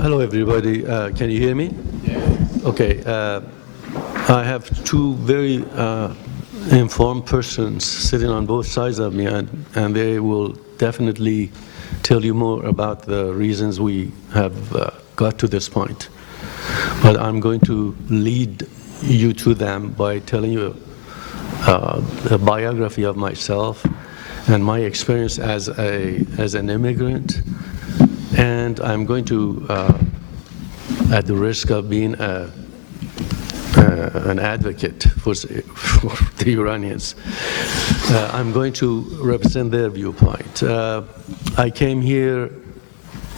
Hello, everybody. Can you hear me? Yes. Okay. I have two very informed persons sitting on both sides of me, and they will definitely tell you more about the reasons we have got to this point. But I'm going to lead you to them by telling you a biography of myself and my experience as an immigrant. And I'm going to, at the risk of being an advocate for the Iranians, I'm going to represent their viewpoint. I came here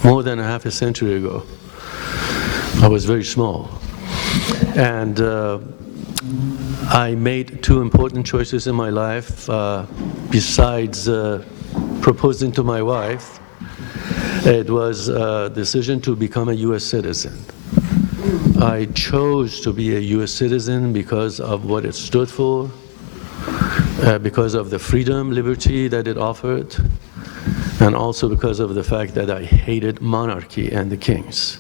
more than half a century ago. I was very small. And I made two important choices in my life besides proposing to my wife. It was a decision to become a U.S. citizen. I chose to be a U.S. citizen because of what it stood for, because of the freedom, liberty that it offered, and also because of the fact that I hated monarchy and the kings.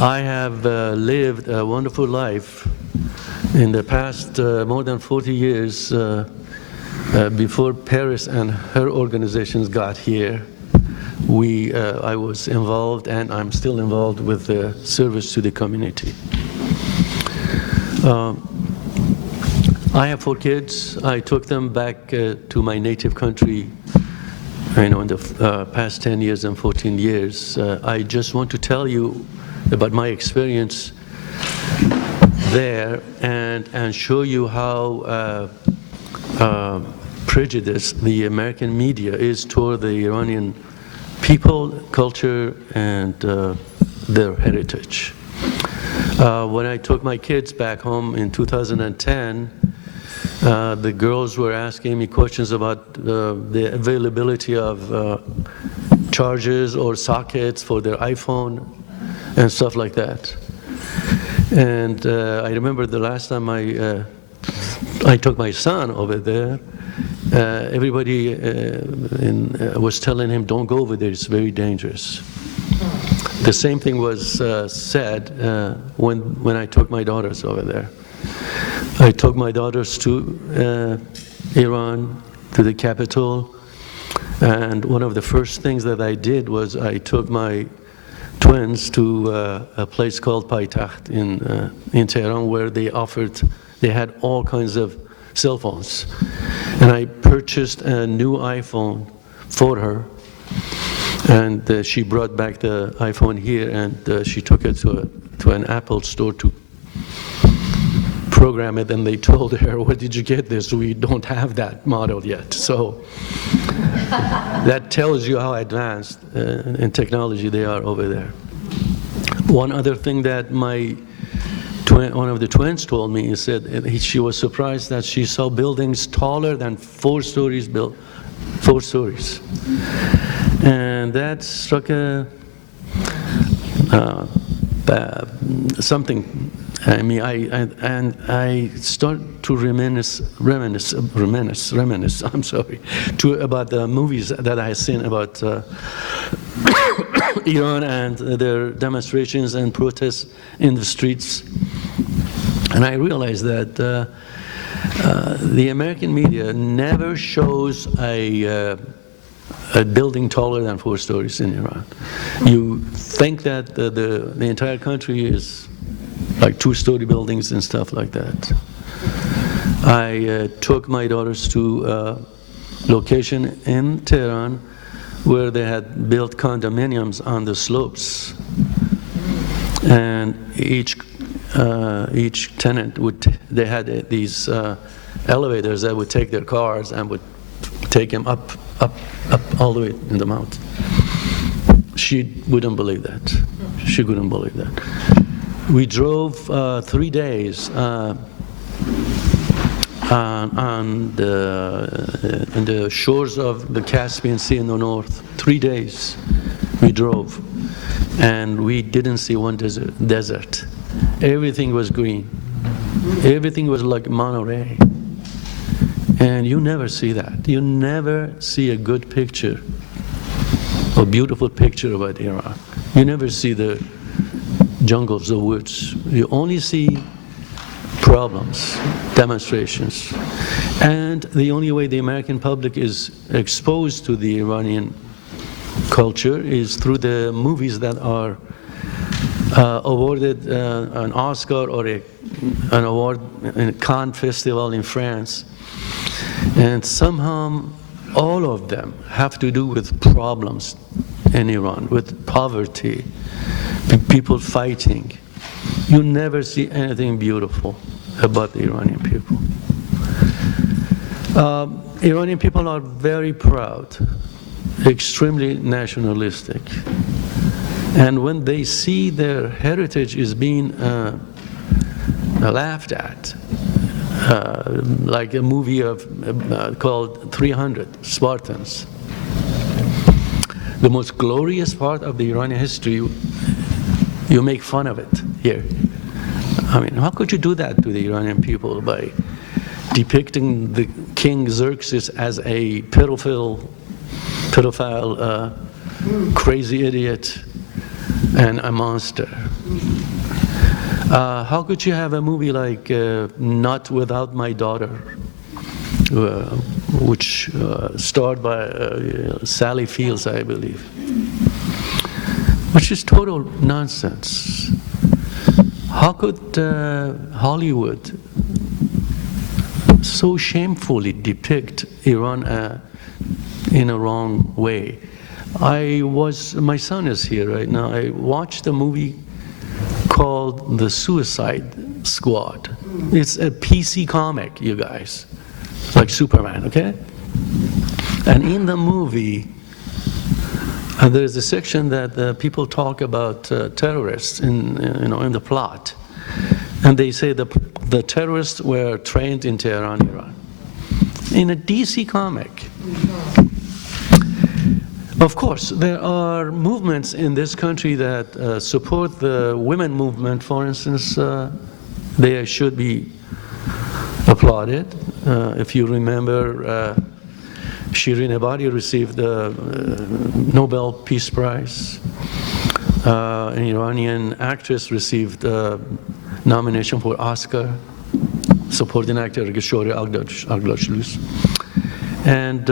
I have lived a wonderful life in the past more than 40 years before Paris and her organizations got here. I was involved, and I'm still involved with the service to the community. I have 4 kids. I took them back to my native country, in the past 10 years and 14 years. I just want to tell you about my experience there and show you how prejudiced the American media is toward the Iranian people, culture, and their heritage. When I took my kids back home in 2010, the girls were asking me questions about the availability of chargers or sockets for their iPhone and stuff like that. And I remember the last time I took my son over there, everybody was telling him, don't go over there, it's very dangerous. The same thing was said when I took my daughters over there. I took my daughters to Iran, to the capital, and one of the first things that I did was I took my twins to a place called Paytaht in Tehran, where they had all kinds of cell phones. And I purchased a new iPhone for her, and she brought back the iPhone here, and she took it to an Apple store to program it, and they told her, where did you get this? We don't have that model yet. So that tells you how advanced in technology they are over there. One other thing that one of the twins told me, he said she was surprised that she saw buildings taller than 4 stories built, 4 stories. And that struck something. I mean, I start to reminisce, I'm sorry, about the movies that I had seen about Iran and their demonstrations and protests in the streets. And I realized that the American media never shows a building taller than 4 stories in Iran. You think that the entire country is like 2-story buildings and stuff like that. I took my daughters to a location in Tehran where they had built condominiums on the slopes, and each tenant they had these elevators that would take their cars and would take them up all the way in the mountain. She wouldn't believe that. She couldn't believe that. We drove 3 days on the shores of the Caspian Sea in the north. 3 days we drove, and we didn't see one desert. Everything was green. Everything was like Monterey. And you never see that. You never see a good picture, a beautiful picture about Iraq. You never see the jungles, the woods. You only see problems, demonstrations. And the only way the American public is exposed to the Iranian culture is through the movies that are awarded an Oscar or an award in a Cannes Festival in France. And somehow all of them have to do with problems in Iran, with poverty, people fighting. You never see anything beautiful about the Iranian people. Iranian people are very proud, extremely nationalistic. And when they see their heritage is being laughed at, like a movie called 300 Spartans, the most glorious part of the Iranian history, you make fun of it here. I mean, how could you do that to the Iranian people by depicting the King Xerxes as a pedophile, crazy idiot, and a monster? How could you have a movie like Not Without My Daughter, which starred by Sally Fields, I believe, which is total nonsense. How could Hollywood so shamefully depict Iran in a wrong way? My son is here right now. I watched a movie called The Suicide Squad. It's a PC comic, you guys, like Superman, okay? And in the movie, there's a section that people talk about terrorists in the plot, and they say the terrorists were trained in Tehran, Iran, in a DC comic. Of course, there are movements in this country that support the women movement, for instance. They should be applauded. If you remember, Shirin Ebadi received the Nobel Peace Prize. An Iranian actress received a nomination for Oscar, supporting actor Geshori Aglashlus. And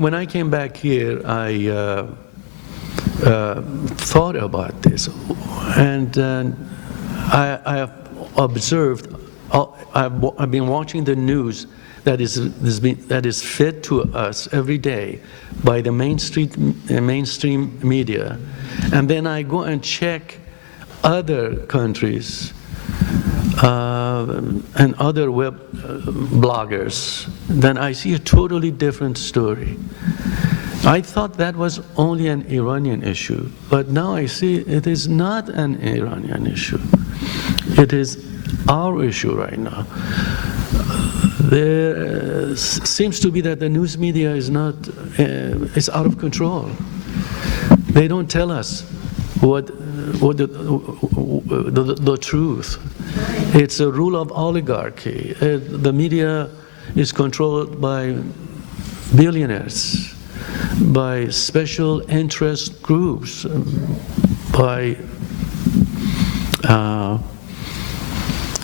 when I came back here, I thought about this, and I have observed. I've been watching the news that is fed to us every day by the mainstream media, and then I go and check other countries and other web bloggers, then I see a totally different story. I thought that was only an Iranian issue, but now I see it is not an Iranian issue. It is our issue right now. There seems to be that the news media is not, it's out of control. They don't tell us what the truth. It's a rule of oligarchy. The media is controlled by billionaires, by special interest groups, by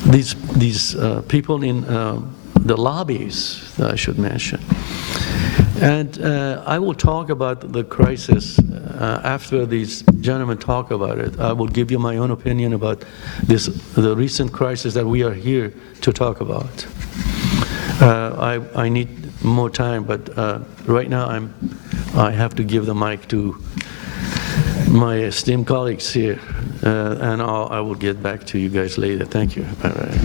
these people in the lobbies, I should mention. And I will talk about the crisis after these gentlemen talk about it. I will give you my own opinion about the recent crisis that we are here to talk about. I need more time, but right now I have to give the mic to my esteemed colleagues here, and I will get back to you guys later. Thank you. All right.